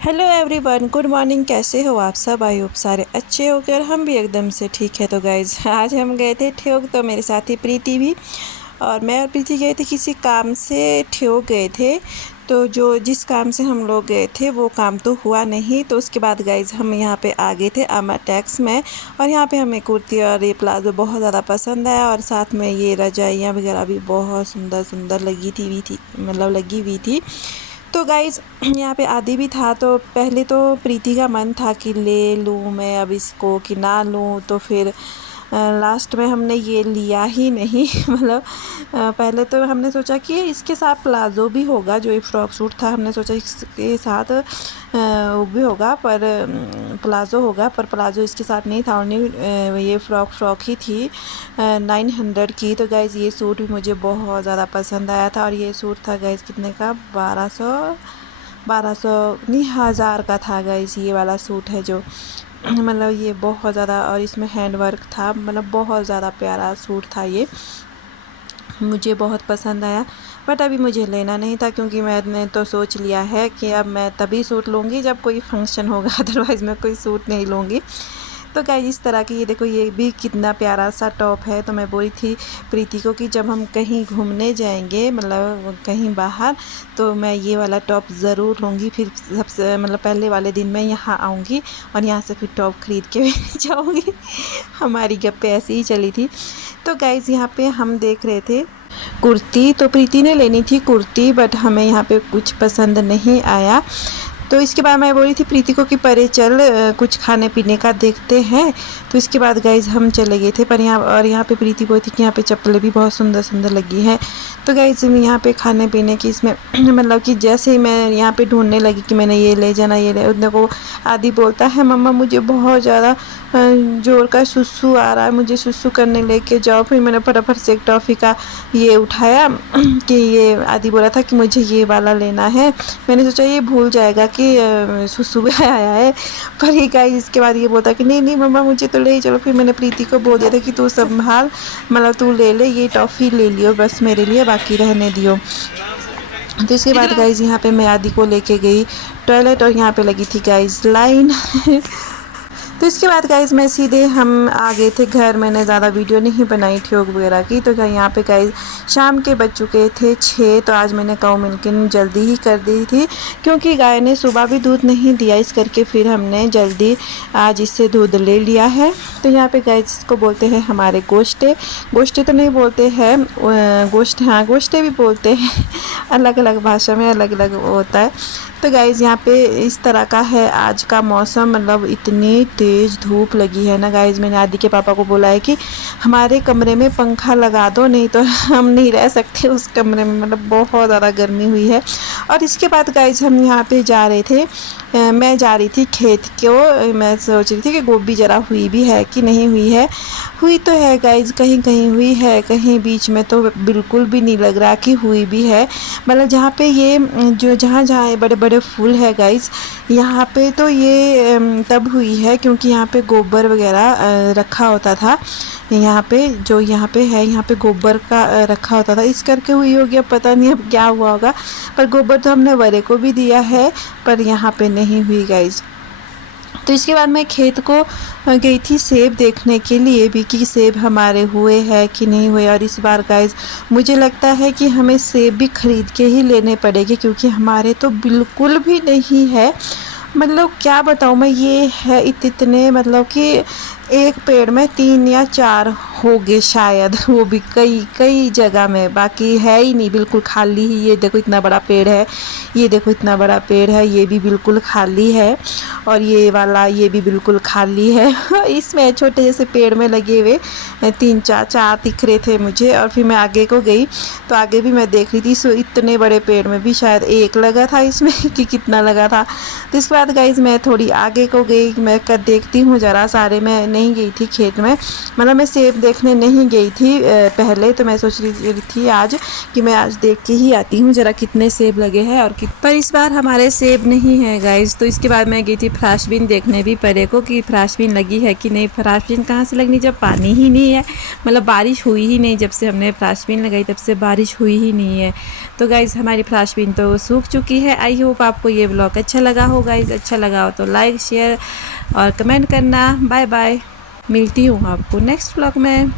Hello everyone, good morning. कैसे हो आप सब? आई होप सारे अच्छे हो गए और हम भी एकदम से ठीक है। तो गाइज़ आज हम गए थे ठियोग, तो मेरे साथ ही प्रीति भी, और मैं और प्रीति गए थे किसी काम से ठियोग गए थे। तो जो जिस काम से हम लोग गए थे वो काम तो हुआ नहीं। तो उसके बाद गाइज़ हम यहाँ पे आ गए थे अमा टैक्स में, और यहाँ पे हमें कुर्ती और ये प्लाजो बहुत ज़्यादा पसंद आया, और साथ में ये रजाइयाँ वगैरह भी बहुत सुंदर सुंदर लगी हुई थी। तो गाइज़ यहाँ पे आदि भी था, तो पहले तो प्रीति का मन था कि ले लूँ मैं अब इसको कि ना लूँ, तो फिर लास्ट में हमने ये लिया ही नहीं। पहले तो हमने सोचा कि इसके साथ प्लाज़ो भी होगा, जो एक फ़्रॉक सूट था हमने सोचा इसके साथ वो भी होगा, पर प्लाज़ो होगा, पर प्लाज़ो इसके साथ नहीं था, ओनली ये फ़्रॉक ही थी 900 की। तो गाइज़ ये सूट भी मुझे बहुत ज़्यादा पसंद आया था, और ये सूट था गाइज़ कितने का, 1200 नहीं 1000 का था गाइज़। ये वाला सूट है जो ये बहुत ज़्यादा, और इसमें हैंड वर्क था, बहुत ज़्यादा प्यारा सूट था ये, मुझे बहुत पसंद आया। बट अभी मुझे लेना नहीं था, क्योंकि मैंने तो सोच लिया है कि अब मैं तभी सूट लूँगी जब कोई फंक्शन होगा, अदरवाइज़ मैं कोई सूट नहीं लूँगी। तो गाइस इस तरह की ये देखो, ये भी कितना प्यारा सा टॉप है। तो मैं बोली थी प्रीति को कि जब हम कहीं घूमने जाएंगे, कहीं बाहर, तो मैं ये वाला टॉप ज़रूर लूँगी। फिर सबसे पहले वाले दिन मैं यहाँ आऊँगी और यहाँ से फिर टॉप ख़रीद के जाऊँगी। हमारी गप्पे ऐसी ही चली थी। तो गाइज़ यहाँ पे हम देख रहे थे कुर्ती, तो प्रीति ने लेनी थी कुर्ती, बट हमें यहाँ पे कुछ पसंद नहीं आया। तो इसके बाद मैं बोली थी प्रीति को कि परे चल कुछ खाने पीने का देखते हैं। तो इसके बाद गाइज़ हम चले गए थे, पर यहाँ पे प्रीति बोली थी कि यहाँ पे चप्पलें भी बहुत सुंदर सुंदर लगी हैं। तो गाइज़ यहाँ पे खाने पीने की इसमें कि जैसे ही मैं यहाँ पे ढूंढने लगी कि मैंने ये ले जाना, ये ले, उतने को आदि बोलता है मम्मा मुझे बहुत ज़्यादा जोर का सुसु आ रहा है, मुझे सुसु करने लेके जाओ। फिर मैंने फटाफट से एक टॉफ़ी का ये उठाया कि ये आदि बोला था कि मुझे ये वाला लेना है। मैंने सोचा ये भूल जाएगा कि सुसु आया है, पर ये गाइस इसके बाद ये बोलता कि नहीं नहीं मम्मा मुझे तो ले चलो। फिर मैंने प्रीति को बोल दिया था कि तू संभाल, तू ले ले, ये टॉफ़ी ले लियो बस मेरे लिए, बाकी रहने दियो। तो इसके बाद गाइज़ यहाँ पे मैं आदि को लेके गई टॉयलेट, और यहाँ पे लगी थी गाइज़ लाइन। तो इसके बाद गाइज़ मैं सीधे हम आ गए थे घर। मैंने ज़्यादा वीडियो नहीं बनाई ठियोग वगैरह की। तो यहाँ पे गाइज़ शाम के बज चुके थे 6। तो आज मैंने काऊ मिल्किंग जल्दी ही कर दी थी, क्योंकि गाय ने सुबह भी दूध नहीं दिया, इस करके फिर हमने जल्दी आज इससे दूध ले लिया है। तो यहाँ पे गाइज़ इसको बोलते हैं हमारे गोश्ते, गोश्ते तो नहीं बोलते हैं, गोश्त, हाँ गोश्ते भी बोलते हैं। अलग अलग भाषा में अलग अलग होता है। तो गाइज़ यहाँ पे इस तरह का है आज का मौसम, इतनी तेज़ धूप लगी है ना गाइज़। मैंने आदि के पापा को बोला है कि हमारे कमरे में पंखा लगा दो, नहीं तो हम नहीं रह सकते उस कमरे में, बहुत ज़्यादा गर्मी हुई है। और इसके बाद गाइज़ हम यहाँ पे जा रहे थे, मैं जा रही थी खेत को। मैं सोच रही थी कि गोभी ज़रा हुई भी है कि नहीं हुई है। हुई तो है गाइज़, कहीं कहीं हुई है, कहीं बीच में तो बिल्कुल भी नहीं लग रहा कि हुई भी है। जहाँ पे ये जो जहाँ जहाँ बड़े बड़े फूल है गाइज़, यहाँ पे तो ये तब हुई है क्योंकि यहाँ पे गोबर वगैरह रखा होता था। यहाँ पे जो यहाँ पे गोबर का रखा होता था, इस करके हुई होगी। अब पता नहीं अब क्या हुआ होगा, पर गोबर तो हमने वरे को भी दिया है, पर यहाँ पे नहीं हुई गाइज़। तो इसके बाद मैं खेत को गई थी सेब देखने के लिए भी कि सेब हमारे हुए हैं कि नहीं हुए। और इस बार गाइज़ मुझे लगता है कि हमें सेब भी ख़रीद के ही लेने पड़ेंगे, क्योंकि हमारे तो बिल्कुल भी नहीं है। क्या बताऊँ मैं, ये है इतने कि एक पेड़ में 3 या 4 होंगे शायद, वो भी कई कई जगह में, बाकी है ही नहीं, बिल्कुल खाली ही। ये देखो इतना बड़ा पेड़ है, ये देखो इतना बड़ा पेड़ है, ये भी बिल्कुल खाली है, और ये वाला ये भी बिल्कुल खाली है। इसमें छोटे जैसे पेड़ में लगे हुए 3 4 दिख रहे थे मुझे। और फिर मैं आगे को गई तो आगे भी मैं देख रही थी, सो इतने बड़े पेड़ में भी शायद एक लगा था इसमें कि कितना लगा था। तो इसके बाद गाइज़ मैं थोड़ी आगे को गई, मैं कर देखती हूँ ज़रा सारे। मैं नहीं गई थी खेत में, मैं सेब देखने नहीं गई थी पहले। तो मैं सोच रही थी आज कि मैं आज देख के ही आती हूँ ज़रा कितने सेब लगे हैं, और पर इस बार हमारे सेब नहीं है गाइज़। तो इसके बाद मैं गई थी फ्राशबीन देखने भी पड़े को कि फ्राशबीन लगी है कि नहीं। फ्राशबीन कहाँ से लगनी जब पानी ही नहीं है, मतलब बारिश हुई ही नहीं। जब से हमने फ्राशबीन लगाई तब से बारिश हुई ही नहीं है। तो गाइज़ हमारी फ्राशबीन तो सूख चुकी है। आई होप आपको ये ब्लॉग अच्छा लगा हो गाइज़। अच्छा लगा हो तो लाइक शेयर और कमेंट करना। बाय बाय, मिलती हूँ आपको नेक्स्ट ब्लॉग में।